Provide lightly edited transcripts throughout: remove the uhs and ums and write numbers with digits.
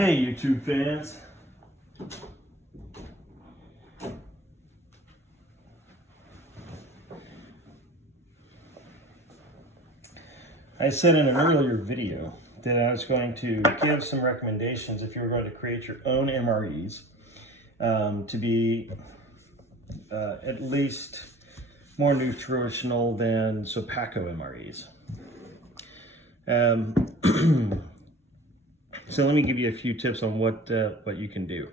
Hey, YouTube fans. I said in an earlier video that I was going to give some recommendations if you were going to create your own MREs to be at least more nutritional than sopakco MREs. So let me give you a few tips on what you can do.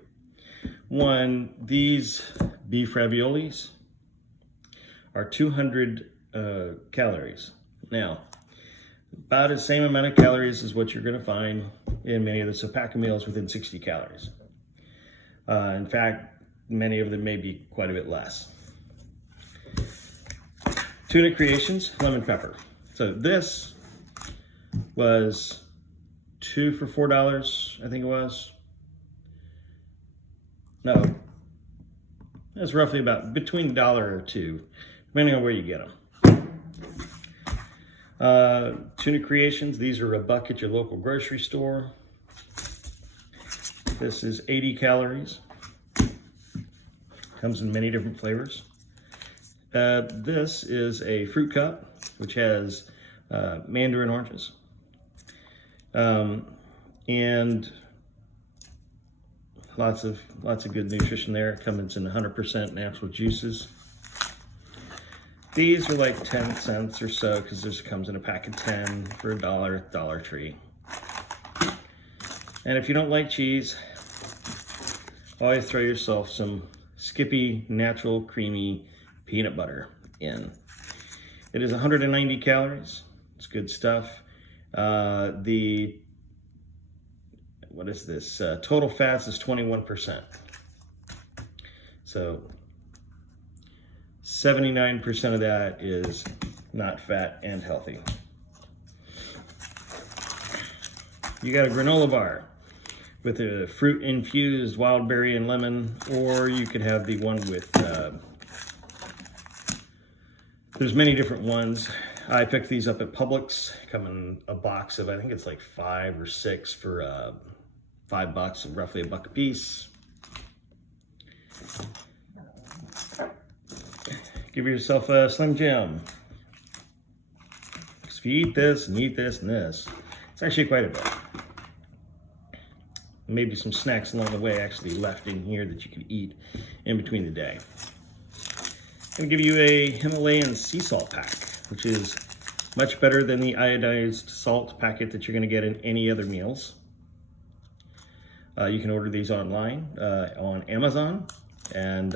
One, these beef raviolis are 200 calories. Now, about the same amount of calories as what you're going to find in many of the sopakco meals within 60 calories. In fact, many of them may be quite a bit less. Tuna Creations, lemon pepper. So this was 2 for $4, I think it was. No, that's roughly about between $1 or $2, depending on where you get them. Tuna Creations, these are $1 at your local grocery store. This is 80 calories. Comes in many different flavors. This is a fruit cup, which has mandarin oranges. And lots of good nutrition there. It comes in 100% natural juices. These are like 10 cents or so because this comes in a pack of 10 for $1 Dollar Tree. And if you don't like cheese, always throw yourself some Skippy natural creamy peanut butter in. It is 190 calories. It's good stuff. What is this? Total fats is 21%. So 79% of that is not fat and healthy. You got a granola bar with a fruit infused wild berry and lemon, or you could have the one with, there's many different ones. I picked these up at Publix, come in a box of, I think it's like 5 or 6 for $5, roughly $1 a piece. Give yourself a Slim Jim. If you eat this and eat this and this, it's actually quite a bit. Maybe some snacks along the way actually left in here that you can eat in between the day. I'm going to give you a Himalayan sea salt pack, which is much better than the iodized salt packet that you're going to get in any other meals. You can order these online on Amazon, and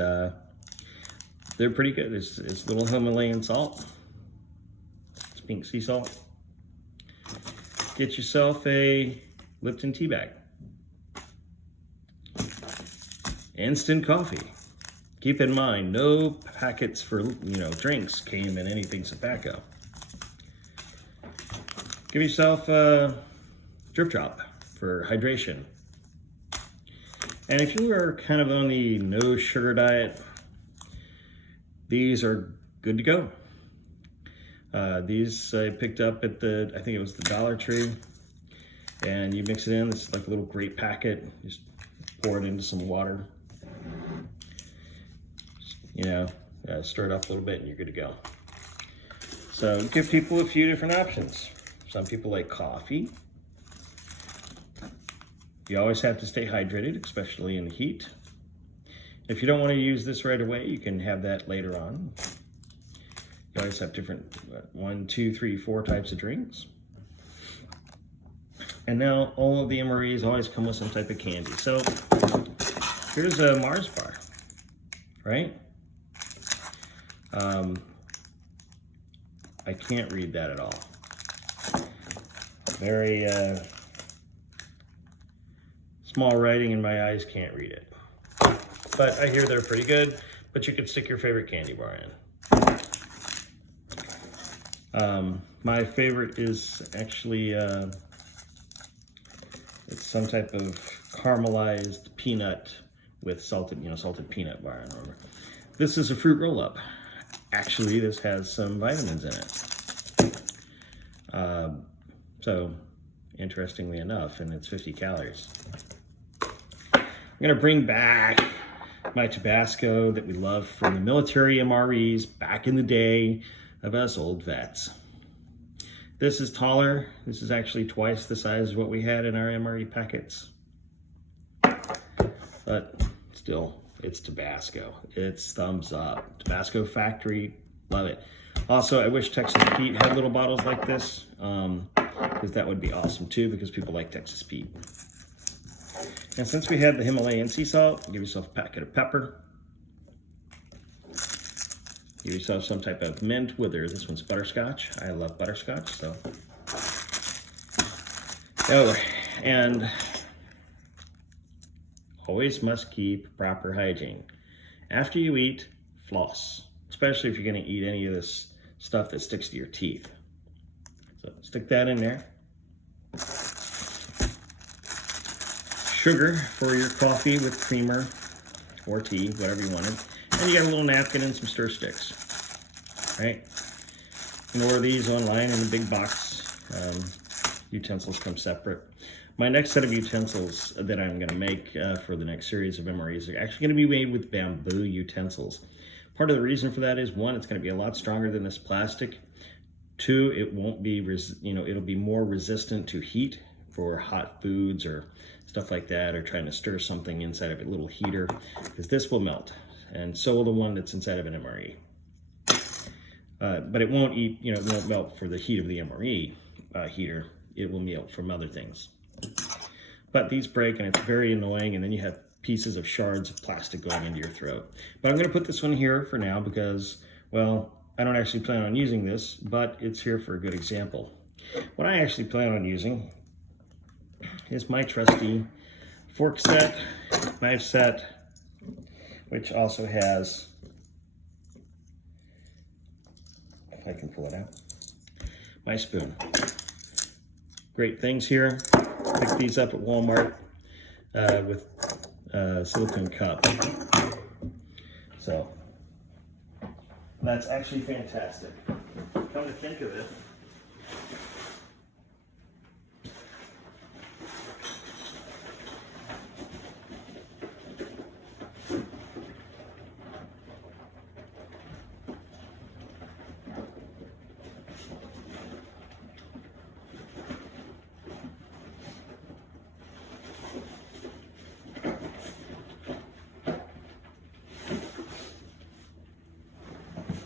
they're pretty good. It's little Himalayan salt. It's pink sea salt. Get yourself a Lipton tea bag. Instant coffee. Keep in mind, no packets for drinks came in anything sopakco. Give yourself a drip drop for hydration. And if you are kind of on the no sugar diet, these are good to go. These I picked up at I think it was the Dollar Tree, and you mix it in. It's like a little grape packet. Just pour it into some water. Stir it up a little bit and you're good to go. So give people a few different options. Some people like coffee. You always have to stay hydrated, especially in the heat. If you don't want to use this right away, you can have that later on. You always have different 1, 2, 3, 4 types of drinks. And now all of the MREs always come with some type of candy. So here's a Mars bar, right? I can't read that at all. Very small writing and my eyes can't read it. But I hear they're pretty good, but you could stick your favorite candy bar in. My favorite is actually, it's some type of caramelized peanut with salted peanut bar. This is a fruit roll-up. Actually, this has some vitamins in it. So, interestingly enough, and it's 50 calories. I'm gonna bring back my Tabasco that we loved from the military MREs back in the day of us old vets. This is taller. This is actually twice the size of what we had in our MRE packets. But still, it's Tabasco. It's thumbs up. Tabasco factory, love it. Also, I wish Texas Pete had little bottles like this, because that would be awesome too, because people like Texas Pete. And since we had the Himalayan sea salt, give yourself a packet of pepper. Give yourself some type of mint, whether this one's butterscotch. I love butterscotch, so. Oh, and always must keep proper hygiene. After you eat, floss, especially if you're gonna eat any of this stuff that sticks to your teeth. So stick that in there. Sugar for your coffee with creamer or tea, whatever you wanted. And you got a little napkin and some stir sticks, right? You can order these online in a big box. Utensils come separate. My next set of utensils that I'm gonna make for the next series of MREs are actually gonna be made with bamboo utensils. Part of the reason for that is, one, it's gonna be a lot stronger than this plastic. Two, it won't be, it'll be more resistant to heat for hot foods or stuff like that, or trying to stir something inside of a little heater, because this will melt. And so will the one that's inside of an MRE. But it won't it won't melt for the heat of the MRE heater. It will melt from other things. But these break and it's very annoying, and then you have pieces of shards of plastic going into your throat. But I'm gonna put this one here for now because, well, I don't actually plan on using this, but it's here for a good example. What I actually plan on using is my trusty fork set, knife set, which also has, if I can pull it out, my spoon. Great things here. Pick these up at Walmart with a silicone cup. So that's actually fantastic. Come to think of it,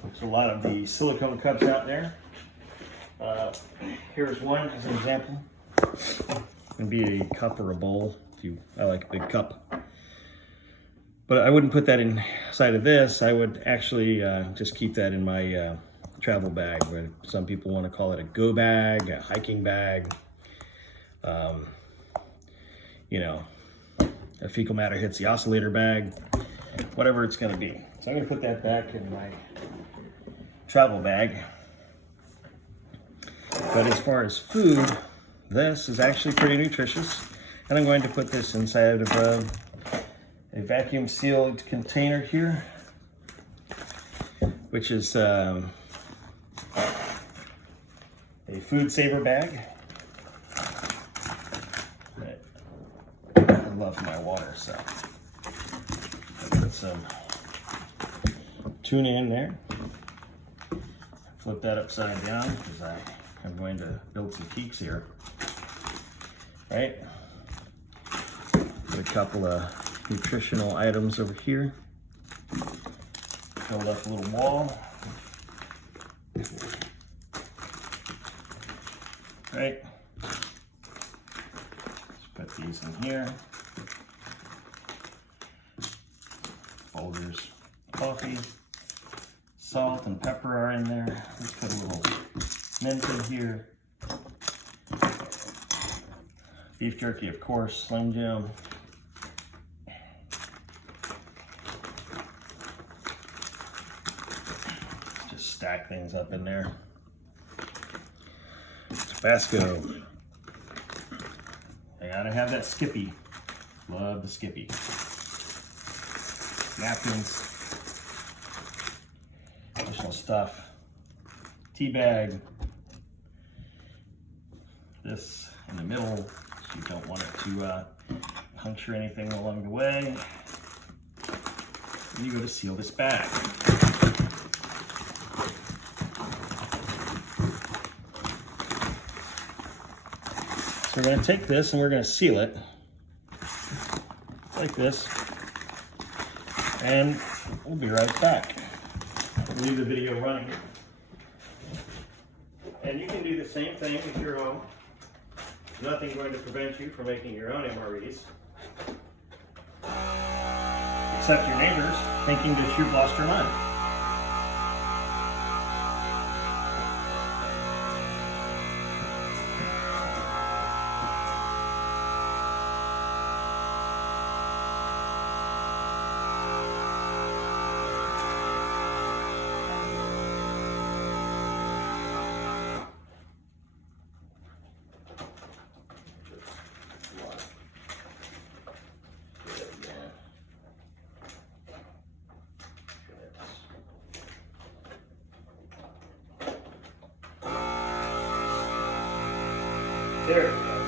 there's a lot of the silicone cups out there. Here's one as an example. It can be a cup or a bowl. I like a big cup. But I wouldn't put that inside of this. I would actually just keep that in my travel bag. Where some people want to call it a go bag, a hiking bag. A fecal matter hits the oscillator bag, whatever it's going to be. So I'm going to put that back in my travel bag. But as far as food, this is actually pretty nutritious. And I'm going to put this inside of a vacuum sealed container here, which is a food saver bag. I love my water, so I put some tuna in there. Flip that upside down because I am going to build some peaks here. Right? Put a couple of nutritional items over here. Build up a little wall. Right? Let's put these in here. Folgers coffee. Salt and pepper are in there. Let's put a little mint in here. Beef jerky, of course, Slim Jim. Just stack things up in there. Tabasco. I gotta have that Skippy. Love the Skippy. Napkins. Additional stuff. Tea bag. This in the middle, so you don't want it to puncture anything along the way. And you go to seal this back. So we're going to take this and we're going to seal it like this, and we'll be right back. I'll leave the video running. And you can do the same thing with your own. Nothing going to prevent you from making your own MREs. Except your neighbors thinking that you've lost your mind. There it goes.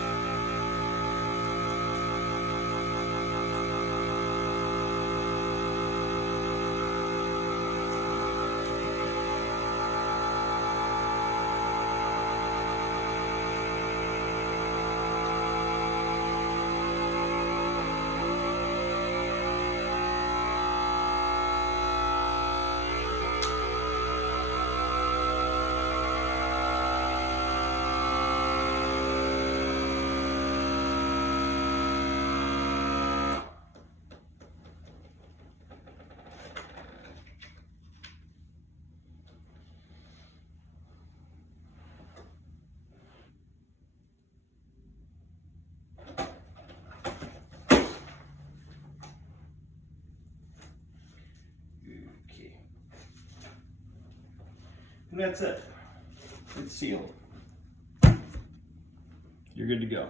And that's it. It's sealed. You're good to go.